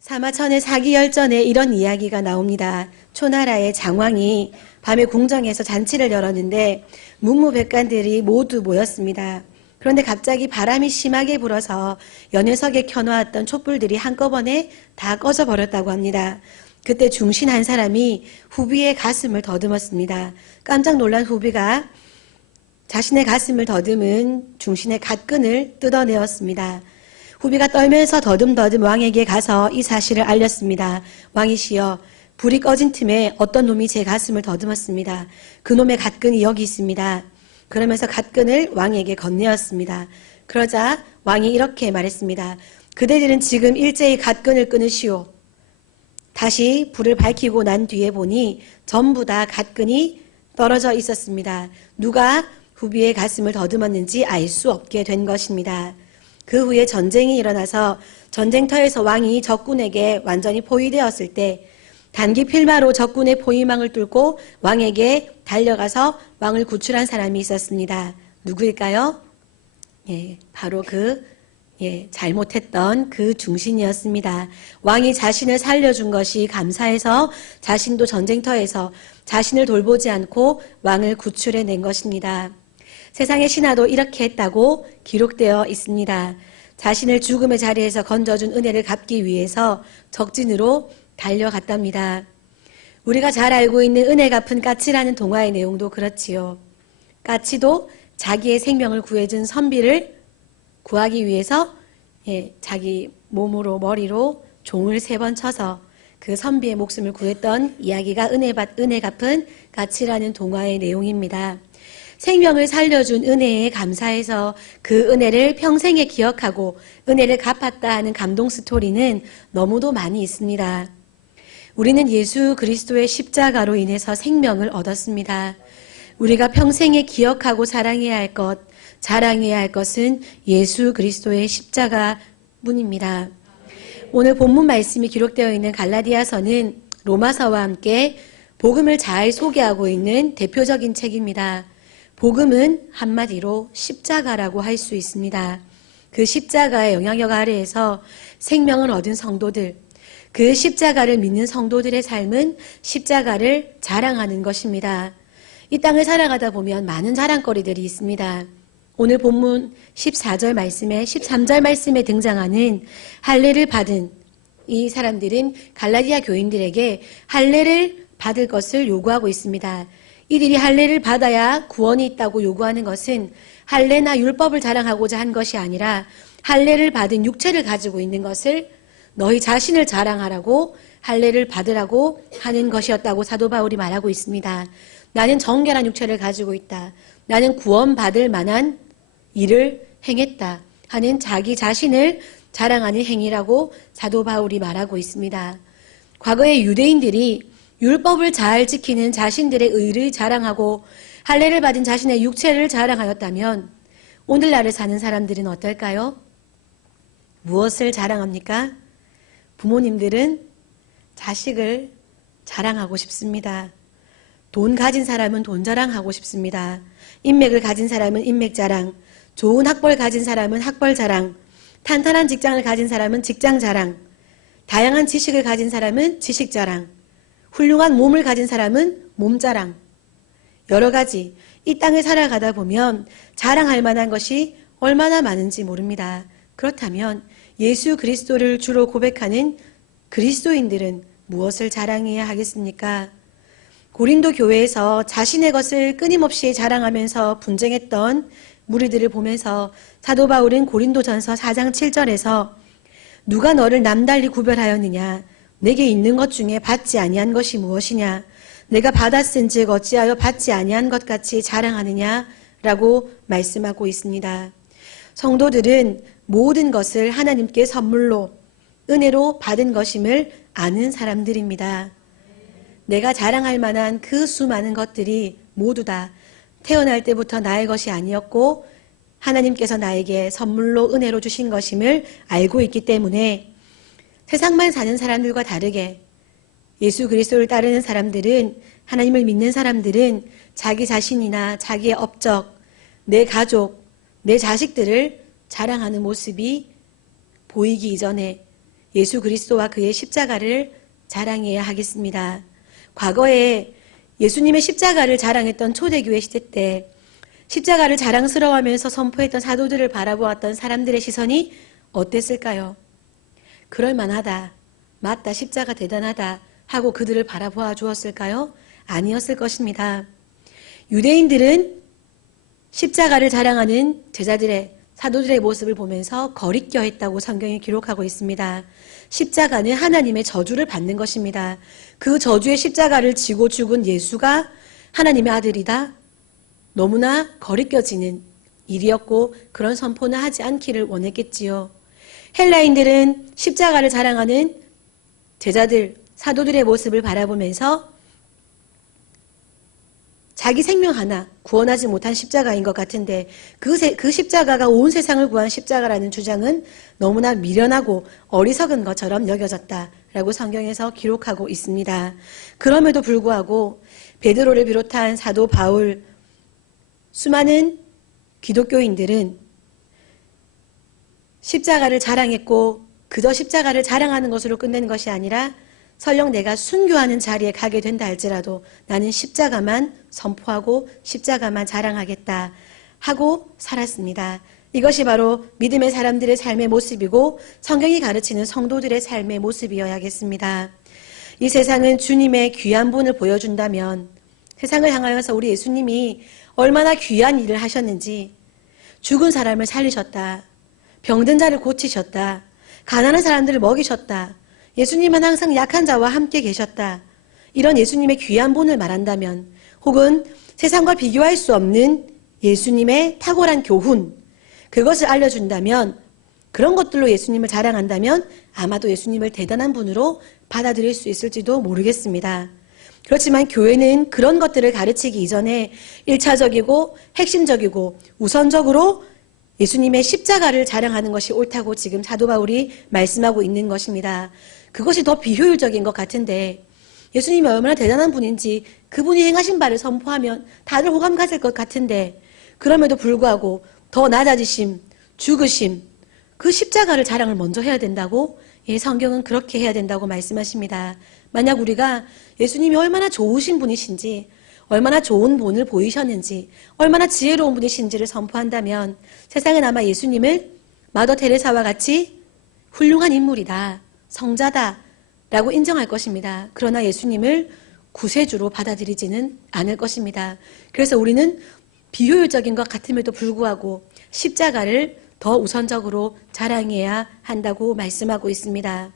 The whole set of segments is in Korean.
사마천의 사기열전에 이런 이야기가 나옵니다. 초나라의 장왕이 밤에 궁정에서 잔치를 열었는데 문무백관들이 모두 모였습니다. 그런데 갑자기 바람이 심하게 불어서 연회석에 켜놓았던 촛불들이 한꺼번에 다 꺼져 버렸다고 합니다. 그때 중신 한 사람이 후비의 가슴을 더듬었습니다. 깜짝 놀란 후비가 자신의 가슴을 더듬은 중신의 갓끈을 뜯어내었습니다. 후비가 떨면서 더듬더듬 왕에게 가서 이 사실을 알렸습니다. 왕이시여, 불이 꺼진 틈에 어떤 놈이 제 가슴을 더듬었습니다. 그 놈의 갓끈이 여기 있습니다. 그러면서 갓끈을 왕에게 건네었습니다. 그러자 왕이 이렇게 말했습니다. 그대들은 지금 일제히 갓끈을 끊으시오. 다시 불을 밝히고 난 뒤에 보니 전부 다 갓끈이 떨어져 있었습니다. 누가 후비의 가슴을 더듬었는지 알 수 없게 된 것입니다. 그 후에 전쟁이 일어나서 전쟁터에서 왕이 적군에게 완전히 포위되었을 때 단기 필마로 적군의 포위망을 뚫고 왕에게 달려가서 왕을 구출한 사람이 있었습니다. 누구일까요? 바로 잘못했던 그 중신이었습니다. 왕이 자신을 살려준 것이 감사해서 자신도 전쟁터에서 자신을 돌보지 않고 왕을 구출해낸 것입니다. 세상의 신하도 이렇게 했다고 기록되어 있습니다. 자신을 죽음의 자리에서 건져준 은혜를 갚기 위해서 적진으로 달려갔답니다. 우리가 잘 알고 있는 은혜 갚은 까치라는 동화의 내용도 그렇지요. 까치도 자기의 생명을 구해준 선비를 구하기 위해서 자기 몸으로 머리로 종을 3번 쳐서 그 선비의 목숨을 구했던 이야기가 은혜 갚은 까치라는 동화의 내용입니다. 생명을 살려준 은혜에 감사해서 그 은혜를 평생에 기억하고 은혜를 갚았다 하는 감동 스토리는 너무도 많이 있습니다. 우리는 예수 그리스도의 십자가로 인해서 생명을 얻었습니다. 우리가 평생에 기억하고 사랑해야 할 것, 자랑해야 할 것은 예수 그리스도의 십자가뿐입니다. 오늘 본문 말씀이 기록되어 있는 갈라디아서는 로마서와 함께 복음을 잘 소개하고 있는 대표적인 책입니다. 복음은 한마디로 십자가라고 할 수 있습니다. 그 십자가의 영향력 아래에서 생명을 얻은 성도들, 그 십자가를 믿는 성도들의 삶은 십자가를 자랑하는 것입니다. 이 땅을 살아가다 보면 많은 자랑거리들이 있습니다. 오늘 본문 14절 말씀에 13절 말씀에 등장하는 할례를 받은 이 사람들은 갈라디아 교인들에게 할례를 받을 것을 요구하고 있습니다. 이들이 할례를 받아야 구원이 있다고 요구하는 것은 할례나 율법을 자랑하고자 한 것이 아니라 할례를 받은 육체를 가지고 있는 것을 너희 자신을 자랑하라고 할례를 받으라고 하는 것이었다고 사도 바울이 말하고 있습니다. 나는 정결한 육체를 가지고 있다. 나는 구원받을 만한 일을 행했다 하는 자기 자신을 자랑하는 행위라고 사도 바울이 말하고 있습니다. 과거의 유대인들이 율법을 잘 지키는 자신들의 의를 자랑하고 할례를 받은 자신의 육체를 자랑하였다면 오늘날을 사는 사람들은 어떨까요? 무엇을 자랑합니까? 부모님들은 자식을 자랑하고 싶습니다. 돈 가진 사람은 돈 자랑하고 싶습니다. 인맥을 가진 사람은 인맥 자랑, 좋은 학벌 가진 사람은 학벌 자랑, 탄탄한 직장을 가진 사람은 직장 자랑, 다양한 지식을 가진 사람은 지식 자랑, 훌륭한 몸을 가진 사람은 몸 자랑. 여러 가지 이 땅을 살아가다 보면 자랑할 만한 것이 얼마나 많은지 모릅니다. 그렇다면 예수 그리스도를 주로 고백하는 그리스도인들은 무엇을 자랑해야 하겠습니까? 고린도 교회에서 자신의 것을 끊임없이 자랑하면서 분쟁했던 무리들을 보면서 사도 바울은 고린도전서 4장 7절에서 누가 너를 남달리 구별하였느냐? 내게 있는 것 중에 받지 아니한 것이 무엇이냐? 내가 받았은즉 어찌하여 받지 아니한 것 같이 자랑하느냐? 라고 말씀하고 있습니다. 성도들은 모든 것을 하나님께 선물로 은혜로 받은 것임을 아는 사람들입니다. 내가 자랑할 만한 그 수많은 것들이 모두 다 태어날 때부터 나의 것이 아니었고 하나님께서 나에게 선물로 은혜로 주신 것임을 알고 있기 때문에 세상만 사는 사람들과 다르게 예수 그리스도를 따르는 사람들은, 하나님을 믿는 사람들은 자기 자신이나 자기의 업적, 내 가족, 내 자식들을 자랑하는 모습이 보이기 이전에 예수 그리스도와 그의 십자가를 자랑해야 하겠습니다. 과거에 예수님의 십자가를 자랑했던 초대교회 시대 때 십자가를 자랑스러워하면서 선포했던 사도들을 바라보았던 사람들의 시선이 어땠을까요? 그럴 만하다, 맞다, 십자가 대단하다 하고 그들을 바라보아 주었을까요? 아니었을 것입니다. 유대인들은 십자가를 자랑하는 제자들의 사도들의 모습을 보면서 거리껴 했다고 성경이 기록하고 있습니다. 십자가는 하나님의 저주를 받는 것입니다. 그 저주의 십자가를 지고 죽은 예수가 하나님의 아들이다. 너무나 거리껴지는 일이었고 그런 선포는 하지 않기를 원했겠지요. 헬라인들은 십자가를 자랑하는 제자들, 사도들의 모습을 바라보면서 자기 생명 하나 구원하지 못한 십자가인 것 같은데 그 십자가가 온 세상을 구한 십자가라는 주장은 너무나 미련하고 어리석은 것처럼 여겨졌다라고 성경에서 기록하고 있습니다. 그럼에도 불구하고 베드로를 비롯한 사도 바울, 수많은 기독교인들은 십자가를 자랑했고 그저 십자가를 자랑하는 것으로 끝내는 것이 아니라 설령 내가 순교하는 자리에 가게 된다 할지라도 나는 십자가만 선포하고 십자가만 자랑하겠다 하고 살았습니다. 이것이 바로 믿음의 사람들의 삶의 모습이고 성경이 가르치는 성도들의 삶의 모습이어야겠습니다. 이 세상은 주님의 귀한 분을 보여준다면 세상을 향하여서 우리 예수님이 얼마나 귀한 일을 하셨는지, 죽은 사람을 살리셨다, 병든 자를 고치셨다, 가난한 사람들을 먹이셨다, 예수님은 항상 약한 자와 함께 계셨다, 이런 예수님의 귀한 분을 말한다면, 혹은 세상과 비교할 수 없는 예수님의 탁월한 교훈, 그것을 알려준다면, 그런 것들로 예수님을 자랑한다면 아마도 예수님을 대단한 분으로 받아들일 수 있을지도 모르겠습니다. 그렇지만 교회는 그런 것들을 가르치기 이전에 1차적이고 핵심적이고 우선적으로 예수님의 십자가를 자랑하는 것이 옳다고 지금 사도 바울이 말씀하고 있는 것입니다. 그것이 더 비효율적인 것 같은데 예수님이 얼마나 대단한 분인지 그분이 행하신 바를 선포하면 다들 호감 가질 것 같은데 그럼에도 불구하고 더 낮아지심, 죽으심, 그 십자가를 자랑을 먼저 해야 된다고? 예, 성경은 그렇게 해야 된다고 말씀하십니다. 만약 우리가 예수님이 얼마나 좋으신 분이신지, 얼마나 좋은 본을 보이셨는지, 얼마나 지혜로운 분이신지를 선포한다면 세상은 아마 예수님을 마더 테레사와 같이 훌륭한 인물이다, 성자다 라고 인정할 것입니다. 그러나 예수님을 구세주로 받아들이지는 않을 것입니다. 그래서 우리는 비효율적인 것 같음에도 불구하고 십자가를 더 우선적으로 자랑해야 한다고 말씀하고 있습니다.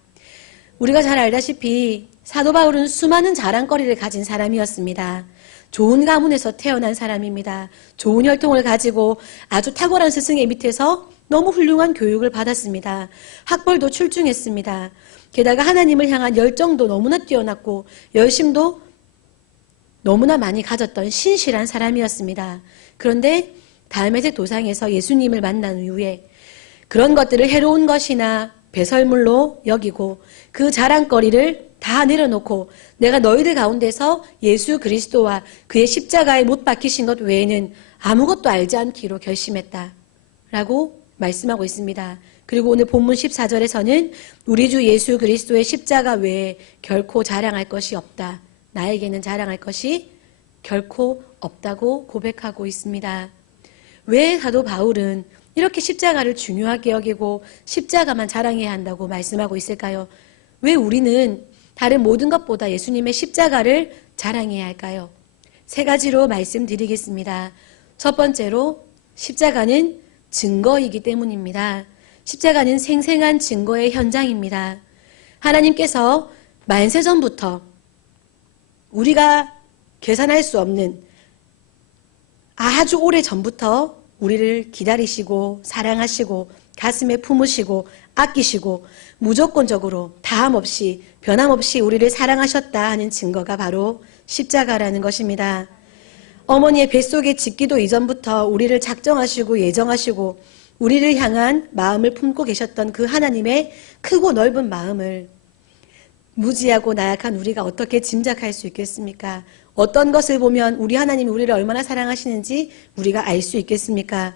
우리가 잘 알다시피 사도 바울은 수많은 자랑거리를 가진 사람이었습니다. 좋은 가문에서 태어난 사람입니다. 좋은 혈통을 가지고 아주 탁월한 스승의 밑에서 너무 훌륭한 교육을 받았습니다. 학벌도 출중했습니다. 게다가 하나님을 향한 열정도 너무나 뛰어났고 열심도 너무나 많이 가졌던 신실한 사람이었습니다. 그런데 달메색 도상에서 예수님을 만난 이후에 그런 것들을 해로운 것이나 배설물로 여기고 그 자랑거리를 다 내려놓고 내가 너희들 가운데서 예수 그리스도와 그의 십자가에 못 박히신 것 외에는 아무것도 알지 않기로 결심했다 라고 말씀하고 있습니다. 그리고 오늘 본문 14절에서는 우리 주 예수 그리스도의 십자가 외에 결코 자랑할 것이 없다. 나에게는 자랑할 것이 결코 없다고 고백하고 있습니다. 왜 사도 바울은 이렇게 십자가를 중요하게 여기고 십자가만 자랑해야 한다고 말씀하고 있을까요? 왜 우리는 다른 모든 것보다 예수님의 십자가를 자랑해야 할까요? 세 가지로 말씀드리겠습니다. 첫 번째로 십자가는 증거이기 때문입니다. 십자가는 생생한 증거의 현장입니다. 하나님께서 만세전부터 우리가 계산할 수 없는 아주 오래 전부터 우리를 기다리시고 사랑하시고 가슴에 품으시고 아끼시고 무조건적으로 다함없이 변함없이 우리를 사랑하셨다 하는 증거가 바로 십자가라는 것입니다. 어머니의 뱃속에 짓기도 이전부터 우리를 작정하시고 예정하시고 우리를 향한 마음을 품고 계셨던 그 하나님의 크고 넓은 마음을 무지하고 나약한 우리가 어떻게 짐작할 수 있겠습니까? 어떤 것을 보면 우리 하나님이 우리를 얼마나 사랑하시는지 우리가 알 수 있겠습니까?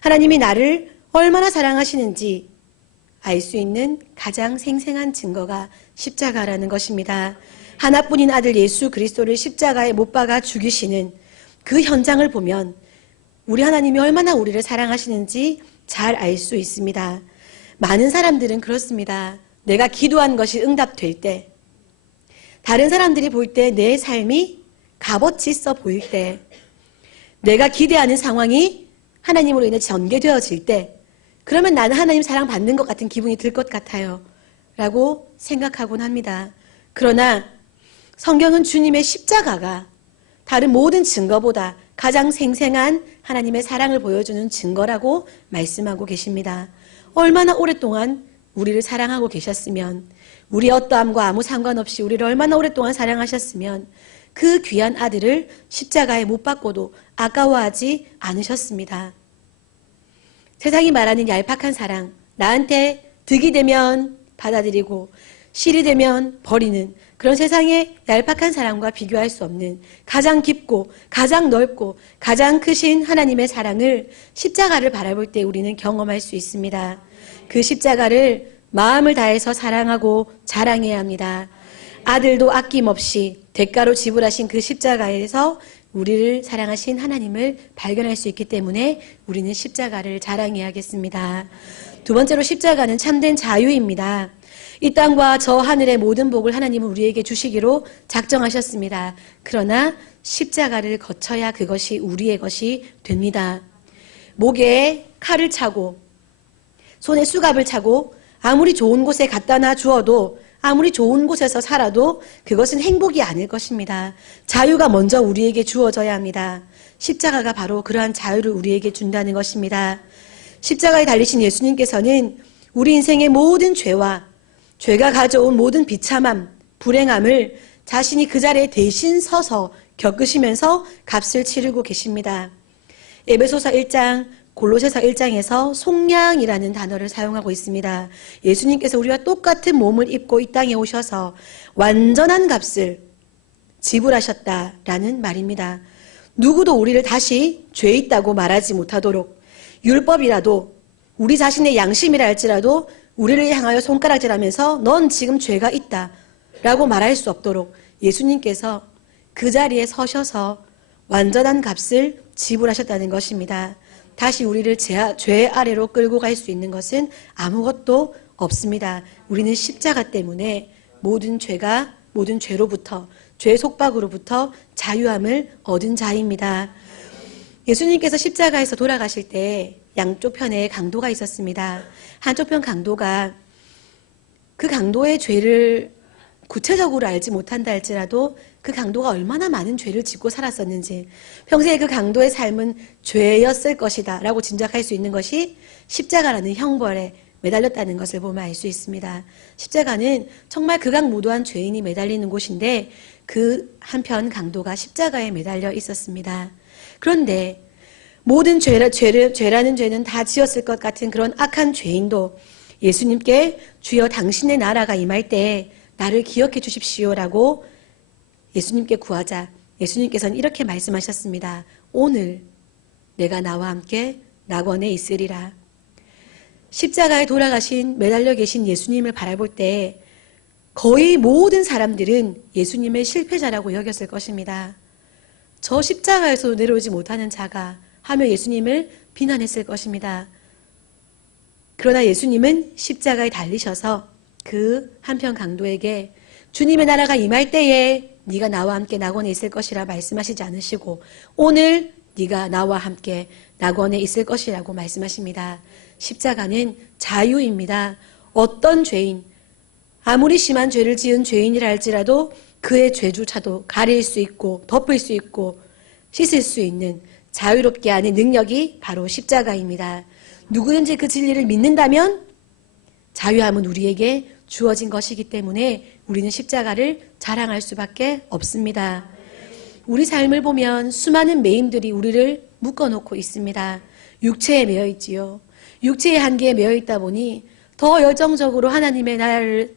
하나님이 나를 얼마나 사랑하시는지 알 수 있는 가장 생생한 증거가 십자가라는 것입니다. 하나뿐인 아들 예수 그리스도를 십자가에 못 박아 죽이시는 그 현장을 보면 우리 하나님이 얼마나 우리를 사랑하시는지 잘 알 수 있습니다. 많은 사람들은 그렇습니다. 내가 기도한 것이 응답될 때, 다른 사람들이 볼 때 내 삶이 값어치 있어 보일 때, 내가 기대하는 상황이 하나님으로 인해 전개되어질 때, 그러면 나는 하나님 사랑 받는 것 같은 기분이 들 것 같아요 라고 생각하곤 합니다. 그러나 성경은 주님의 십자가가 다른 모든 증거보다 가장 생생한 하나님의 사랑을 보여주는 증거라고 말씀하고 계십니다. 얼마나 오랫동안 우리를 사랑하고 계셨으면, 우리 어떠함과 아무 상관없이 우리를 얼마나 오랫동안 사랑하셨으면 그 귀한 아들을 십자가에 못 박고도 아까워하지 않으셨습니다. 세상이 말하는 얄팍한 사랑, 나한테 득이 되면 받아들이고 실이 되면 버리는 그런 세상의 얄팍한 사랑과 비교할 수 없는 가장 깊고 가장 넓고 가장 크신 하나님의 사랑을, 십자가를 바라볼 때 우리는 경험할 수 있습니다. 그 십자가를 마음을 다해서 사랑하고 자랑해야 합니다. 아들도 아낌없이 대가로 지불하신 그 십자가에서 우리를 사랑하신 하나님을 발견할 수 있기 때문에 우리는 십자가를 자랑해야겠습니다. 두 번째로 십자가는 참된 자유입니다. 이 땅과 저 하늘의 모든 복을 하나님은 우리에게 주시기로 작정하셨습니다. 그러나 십자가를 거쳐야 그것이 우리의 것이 됩니다. 목에 칼을 차고 손에 수갑을 차고 아무리 좋은 곳에 갖다 놔 주어도, 아무리 좋은 곳에서 살아도 그것은 행복이 아닐 것입니다. 자유가 먼저 우리에게 주어져야 합니다. 십자가가 바로 그러한 자유를 우리에게 준다는 것입니다. 십자가에 달리신 예수님께서는 우리 인생의 모든 죄와 죄가 가져온 모든 비참함, 불행함을 자신이 그 자리에 대신 서서 겪으시면서 값을 치르고 계십니다. 에베소서 1장, 골로새서 1장에서 속량이라는 단어를 사용하고 있습니다. 예수님께서 우리와 똑같은 몸을 입고 이 땅에 오셔서 완전한 값을 지불하셨다라는 말입니다. 누구도 우리를 다시 죄 있다고 말하지 못하도록, 율법이라도 우리 자신의 양심이라 할지라도 우리를 향하여 손가락질하면서 넌 지금 죄가 있다 라고 말할 수 없도록 예수님께서 그 자리에 서셔서 완전한 값을 지불하셨다는 것입니다. 다시 우리를 죄 아래로 끌고 갈 수 있는 것은 아무것도 없습니다. 우리는 십자가 때문에 모든 죄로부터, 죄 속박으로부터 자유함을 얻은 자입니다. 예수님께서 십자가에서 돌아가실 때 양쪽 편에 강도가 있었습니다. 한쪽 편 강도가 그 강도의 죄를 구체적으로 알지 못한다 할지라도 그 강도가 얼마나 많은 죄를 짓고 살았었는지, 평생에 그 강도의 삶은 죄였을 것이다 라고 짐작할 수 있는 것이 십자가라는 형벌에 매달렸다는 것을 보면 알 수 있습니다. 십자가는 정말 극악무도한 죄인이 매달리는 곳인데 그 한편 강도가 십자가에 매달려 있었습니다. 그런데 모든 죄라는 죄는 다 지었을 것 같은 그런 악한 죄인도 예수님께 주여 당신의 나라가 임할 때 나를 기억해 주십시오라고 예수님께 구하자 예수님께서는 이렇게 말씀하셨습니다. 오늘 내가 나와 함께 낙원에 있으리라. 십자가에 돌아가신 매달려 계신 예수님을 바라볼 때 거의 모든 사람들은 예수님을 실패자라고 여겼을 것입니다. 저 십자가에서 내려오지 못하는 자가 하며 예수님을 비난했을 것입니다. 그러나 예수님은 십자가에 달리셔서 그 한편 강도에게 주님의 나라가 임할 때에 네가 나와 함께 낙원에 있을 것이라 말씀하시지 않으시고 오늘 네가 나와 함께 낙원에 있을 것이라고 말씀하십니다. 십자가는 자유입니다. 어떤 죄인, 아무리 심한 죄를 지은 죄인이라 할지라도 그의 죄조차도 가릴 수 있고 덮을 수 있고 씻을 수 있는 자유롭게 하는 능력이 바로 십자가입니다. 누구든지 그 진리를 믿는다면 자유함은 우리에게 주어진 것이기 때문에 우리는 십자가를 자랑할 수밖에 없습니다. 우리 삶을 보면 수많은 매임들이 우리를 묶어놓고 있습니다. 육체에 매여 있지요. 육체의 한계에 매여 있다 보니 더 열정적으로 하나님의 나라를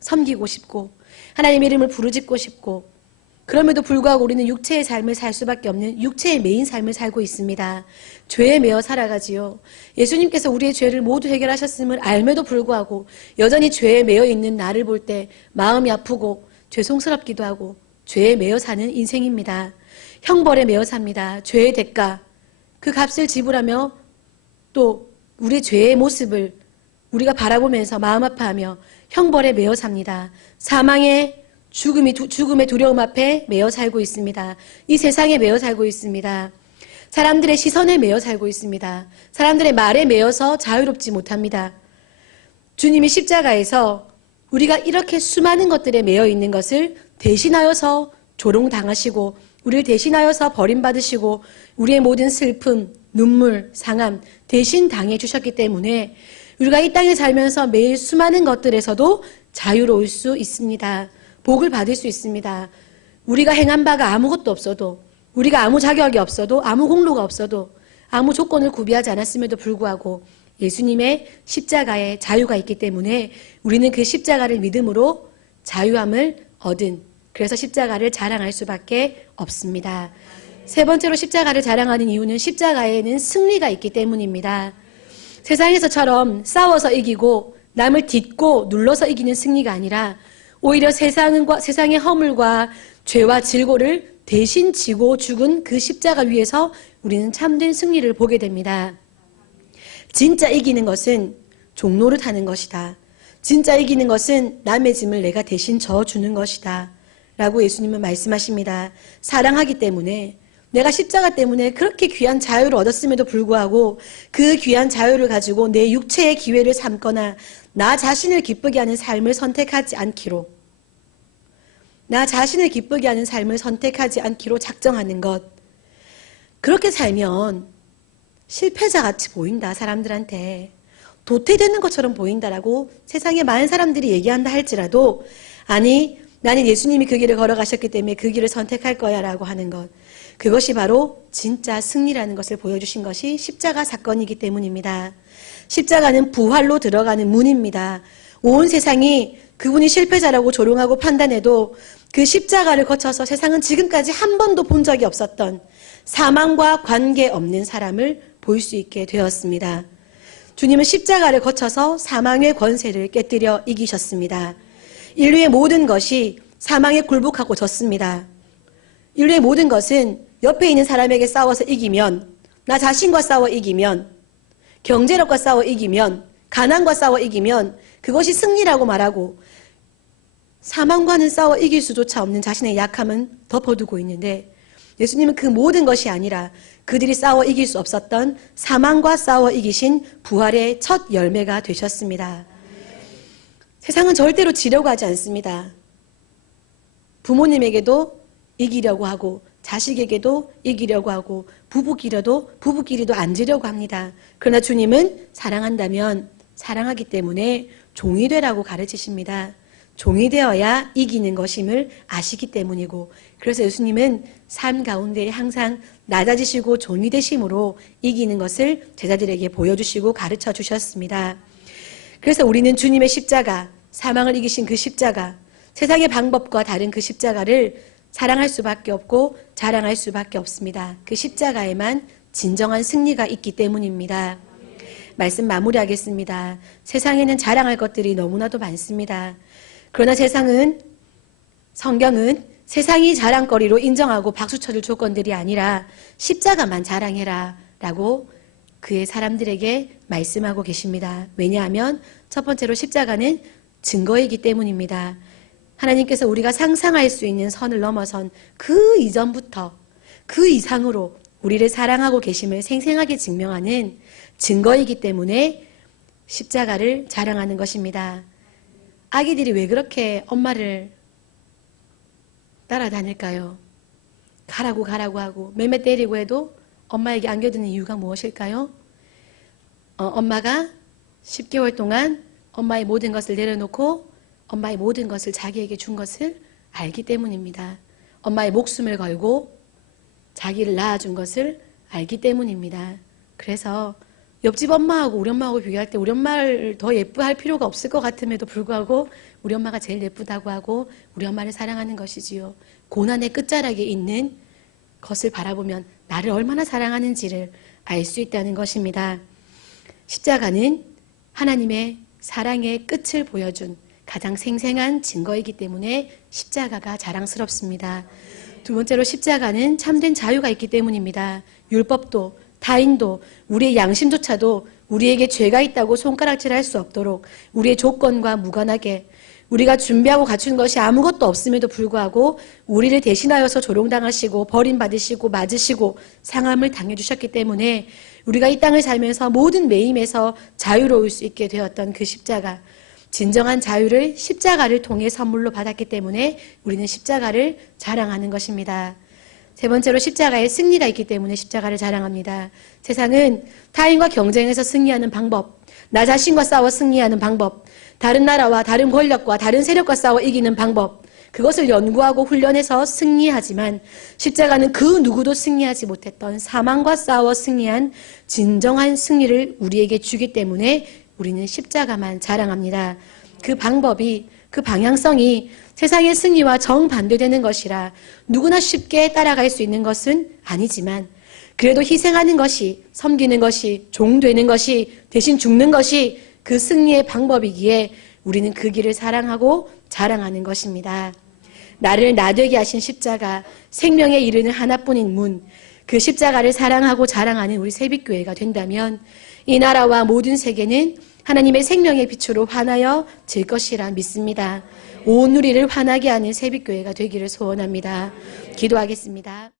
섬기고 싶고 하나님의 이름을 부르짖고 싶고 그럼에도 불구하고 우리는 육체의 삶을 살 수밖에 없는 육체의 매인 삶을 살고 있습니다. 죄에 매어 살아가지요. 예수님께서 우리의 죄를 모두 해결하셨음을 알매도 불구하고 여전히 죄에 매어 있는 나를 볼 때 마음이 아프고 죄송스럽기도 하고 죄에 매어 사는 인생입니다. 형벌에 매어 삽니다. 죄의 대가, 그 값을 지불하며 또 우리의 죄의 모습을 우리가 바라보면서 마음 아파하며 형벌에 매어 삽니다. 사망의 죽음의 두려움 앞에 매어 살고 있습니다. 이 세상에 매어 살고 있습니다. 사람들의 시선에 매어 살고 있습니다. 사람들의 말에 매어서 자유롭지 못합니다. 주님이 십자가에서 우리가 이렇게 수많은 것들에 매어 있는 것을 대신하여서 조롱당하시고 우리를 대신하여서 버림받으시고 우리의 모든 슬픔, 눈물, 상함 대신 당해 주셨기 때문에 우리가 이 땅에 살면서 매일 수많은 것들에서도 자유로울 수 있습니다. 복을 받을 수 있습니다. 우리가 행한 바가 아무것도 없어도, 우리가 아무 자격이 없어도, 아무 공로가 없어도, 아무 조건을 구비하지 않았음에도 불구하고 예수님의 십자가에 자유가 있기 때문에 우리는 그 십자가를 믿음으로 자유함을 얻은, 그래서 십자가를 자랑할 수밖에 없습니다. 세 번째로 십자가를 자랑하는 이유는 십자가에는 승리가 있기 때문입니다. 세상에서처럼 싸워서 이기고 남을 딛고 눌러서 이기는 승리가 아니라 오히려 세상의 허물과 죄와 질고를 대신 지고 죽은 그 십자가 위에서 우리는 참된 승리를 보게 됩니다. 진짜 이기는 것은 종로를 타는 것이다. 진짜 이기는 것은 남의 짐을 내가 대신 져주는 것이다. 라고 예수님은 말씀하십니다. 사랑하기 때문에, 내가 십자가 때문에 그렇게 귀한 자유를 얻었음에도 불구하고 그 귀한 자유를 가지고 내 육체의 기회를 삼거나 나 자신을 기쁘게 하는 삶을 선택하지 않기로, 나 자신을 기쁘게 하는 삶을 선택하지 않기로 작정하는 것. 그렇게 살면 실패자같이 보인다, 사람들한테. 도태되는 것처럼 보인다라고 세상에 많은 사람들이 얘기한다 할지라도, 아니, 나는 예수님이 그 길을 걸어가셨기 때문에 그 길을 선택할 거야 라고 하는 것. 그것이 바로 진짜 승리라는 것을 보여주신 것이 십자가 사건이기 때문입니다. 십자가는 부활로 들어가는 문입니다. 온 세상이 그분이 실패자라고 조롱하고 판단해도 그 십자가를 거쳐서 세상은 지금까지 한 번도 본 적이 없었던 사망과 관계없는 사람을 볼 수 있게 되었습니다. 주님은 십자가를 거쳐서 사망의 권세를 깨뜨려 이기셨습니다. 인류의 모든 것이 사망에 굴복하고 졌습니다. 인류의 모든 것은 옆에 있는 사람에게 싸워서 이기면, 나 자신과 싸워 이기면, 경제력과 싸워 이기면, 가난과 싸워 이기면 그것이 승리라고 말하고 사망과는 싸워 이길 수조차 없는 자신의 약함은 덮어두고 있는데, 예수님은 그 모든 것이 아니라 그들이 싸워 이길 수 없었던 사망과 싸워 이기신 부활의 첫 열매가 되셨습니다. 세상은 절대로 지려고 하지 않습니다. 부모님에게도 이기려고 하고 자식에게도 이기려고 하고 부부끼리도 앉으려고 합니다. 그러나 주님은 사랑한다면 사랑하기 때문에 종이 되라고 가르치십니다. 종이 되어야 이기는 것임을 아시기 때문이고, 그래서 예수님은 삶 가운데 항상 낮아지시고 종이 되심으로 이기는 것을 제자들에게 보여주시고 가르쳐 주셨습니다. 그래서 우리는 주님의 십자가, 사망을 이기신 그 십자가, 세상의 방법과 다른 그 십자가를 사랑할 수밖에 없고 자랑할 수밖에 없습니다. 그 십자가에만 진정한 승리가 있기 때문입니다. 말씀 마무리하겠습니다. 세상에는 자랑할 것들이 너무나도 많습니다. 그러나 성경은 세상이 자랑거리로 인정하고 박수 쳐줄 조건들이 아니라 십자가만 자랑해라 라고 그의 사람들에게 말씀하고 계십니다. 왜냐하면 첫 번째로 십자가는 증거이기 때문입니다. 하나님께서 우리가 상상할 수 있는 선을 넘어선 그 이전부터 그 이상으로 우리를 사랑하고 계심을 생생하게 증명하는 증거이기 때문에 십자가를 자랑하는 것입니다. 아기들이 왜 그렇게 엄마를 따라다닐까요? 가라고 하고 매매 때리고 해도 엄마에게 안겨드는 이유가 무엇일까요? 엄마가 10개월 동안 엄마의 모든 것을 내려놓고 엄마의 모든 것을 자기에게 준 것을 알기 때문입니다. 엄마의 목숨을 걸고 자기를 낳아준 것을 알기 때문입니다. 그래서 옆집 엄마하고 우리 엄마하고 비교할 때 우리 엄마를 더 예뻐할 필요가 없을 것 같음에도 불구하고 우리 엄마가 제일 예쁘다고 하고 우리 엄마를 사랑하는 것이지요. 고난의 끝자락에 있는 것을 바라보면 나를 얼마나 사랑하는지를 알 수 있다는 것입니다. 십자가는 하나님의 사랑의 끝을 보여준 가장 생생한 증거이기 때문에 십자가가 자랑스럽습니다. 두 번째로 십자가는 참된 자유가 있기 때문입니다. 율법도 타인도 우리의 양심조차도 우리에게 죄가 있다고 손가락질할 수 없도록 우리의 조건과 무관하게 우리가 준비하고 갖춘 것이 아무것도 없음에도 불구하고 우리를 대신하여서 조롱당하시고 버림받으시고 맞으시고 상함을 당해주셨기 때문에 우리가 이 땅을 살면서 모든 매임에서 자유로울 수 있게 되었던 그 십자가, 진정한 자유를 십자가를 통해 선물로 받았기 때문에 우리는 십자가를 자랑하는 것입니다. 세 번째로 십자가에 승리가 있기 때문에 십자가를 자랑합니다. 세상은 타인과 경쟁해서 승리하는 방법, 나 자신과 싸워 승리하는 방법, 다른 나라와 다른 권력과 다른 세력과 싸워 이기는 방법, 그것을 연구하고 훈련해서 승리하지만 십자가는 그 누구도 승리하지 못했던 사망과 싸워 승리한 진정한 승리를 우리에게 주기 때문에 우리는 십자가만 자랑합니다. 그 방법이, 그 방향성이 세상의 승리와 정반대되는 것이라 누구나 쉽게 따라갈 수 있는 것은 아니지만 그래도 희생하는 것이, 섬기는 것이, 종되는 것이, 대신 죽는 것이 그 승리의 방법이기에 우리는 그 길을 사랑하고 자랑하는 것입니다. 나를 나되게 하신 십자가, 생명에 이르는 하나뿐인 문, 그 십자가를 사랑하고 자랑하는 우리 새빛교회가 된다면 이 나라와 모든 세계는 하나님의 생명의 빛으로 환하여 질 것이라 믿습니다. 온 우리를 환하게 하는 새빛교회가 되기를 소원합니다. 기도하겠습니다.